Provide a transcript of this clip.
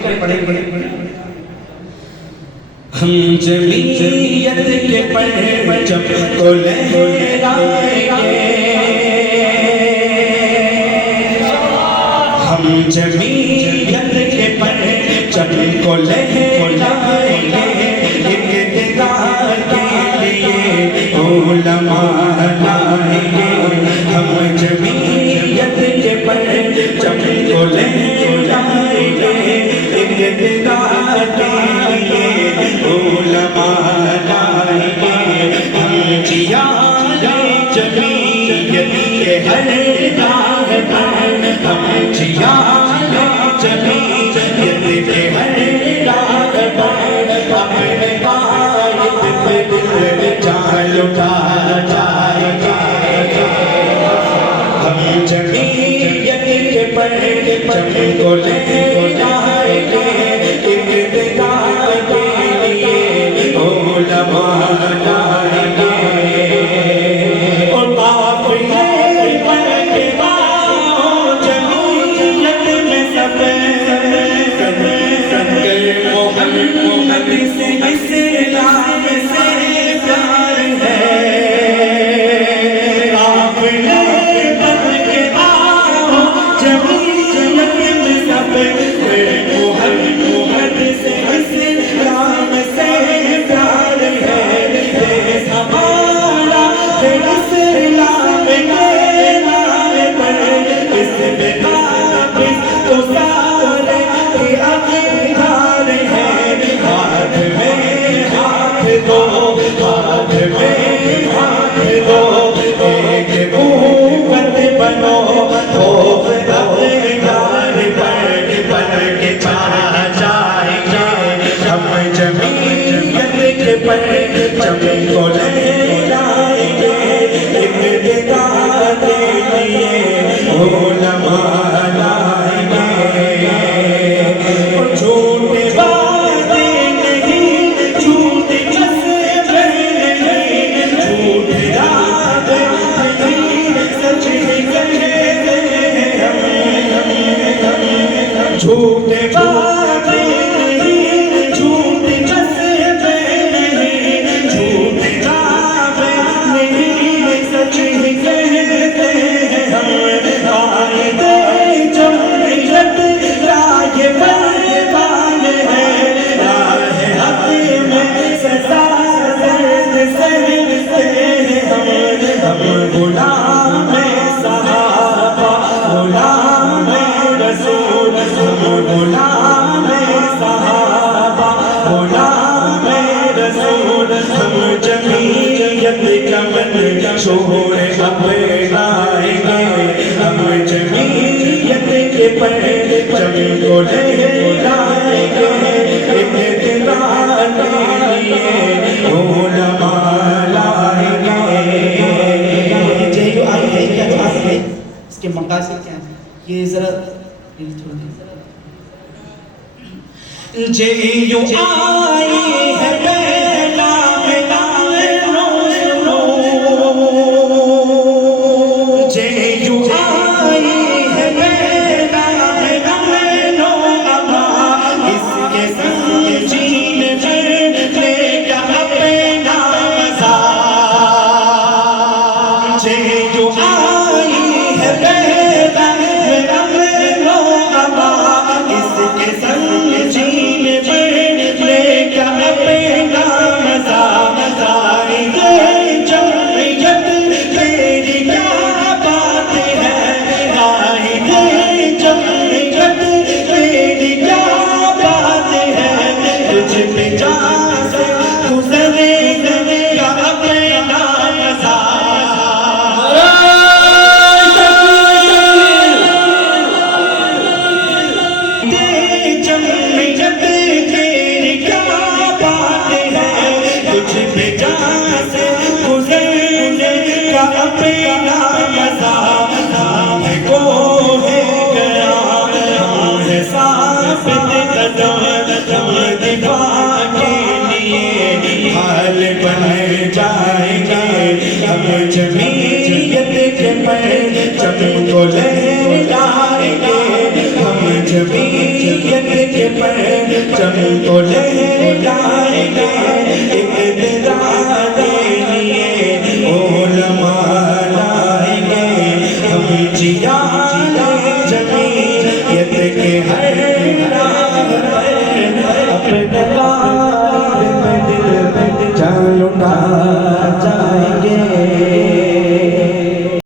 हम जमीयत के परचम को लहराएंगे, हम जमीयत के परचम को लहराएंगे, इक़्तिदार के लिए उलमा लाएंगे। हम जमीयत के परचम को लहराएंगे, इक़्तिदार के लिए उलमा लाएंगे। हम जियाले जमीयत के हर राह पर, हम जियाले जमीयत के हर राह पर, अपने कायद पे दिल जान लुटा जाएंगे। हम जमीयत के परचम को लहराएंगे, इक़्तिदार के लिए उलमा लाएंगे। और काफ़िले परवा जमीयत में सब मोहम्मद से इस्लाम से प्यार है। काफ़िले परवा जमीयत में सब मोहम्मद से इस्लाम से प्यार है। देश हमारा इस्लाम के नाम पर, इसमें काबिज तो सारे अकीदार है। हाथ में हाथ दो, हाथ में हाथ दो, एक उम्मत बनो, खौफ अकीदार पर बन के छा जाएंगे। हम जमीयत के परचम को लहराएंगे, इक़्तिदार के लिए उलमा लाएंगे। झूठे वादे नहीं, झूठे कस्में नहीं, झूठे दावे नहीं, सच ही कहते हैं हम। झूठे वादे नहीं, झूठे कस्में नहीं, झूठे दावे नहीं, सच ही कहते हैं हम। कायदे जमीयत राह परवान है, राह हक़ में सज़ा दर्द सहते हैं हम। हम गुलाम सहाबा, गुलाम रसूल, हम गुलाम सहाबा, गुलाम रसूल। हम जमीयत का मंशूर अपनाएंगे, हम जमीयत के परचम को लहराएंगे, इक़्तिदार के लिए उलमा लाएंगे। जो आगे है क्या आगे है, इसके मकासद क्या है, ये जरा जे यू आई है पहला मिला रोज़, जे यू आई है पहला मिला अमा, इसके संग जीन लेगा अपना मज़ा। जे यू आई है पहला मिला अमा, इसके संग जीन लेगा अपना परचम को ले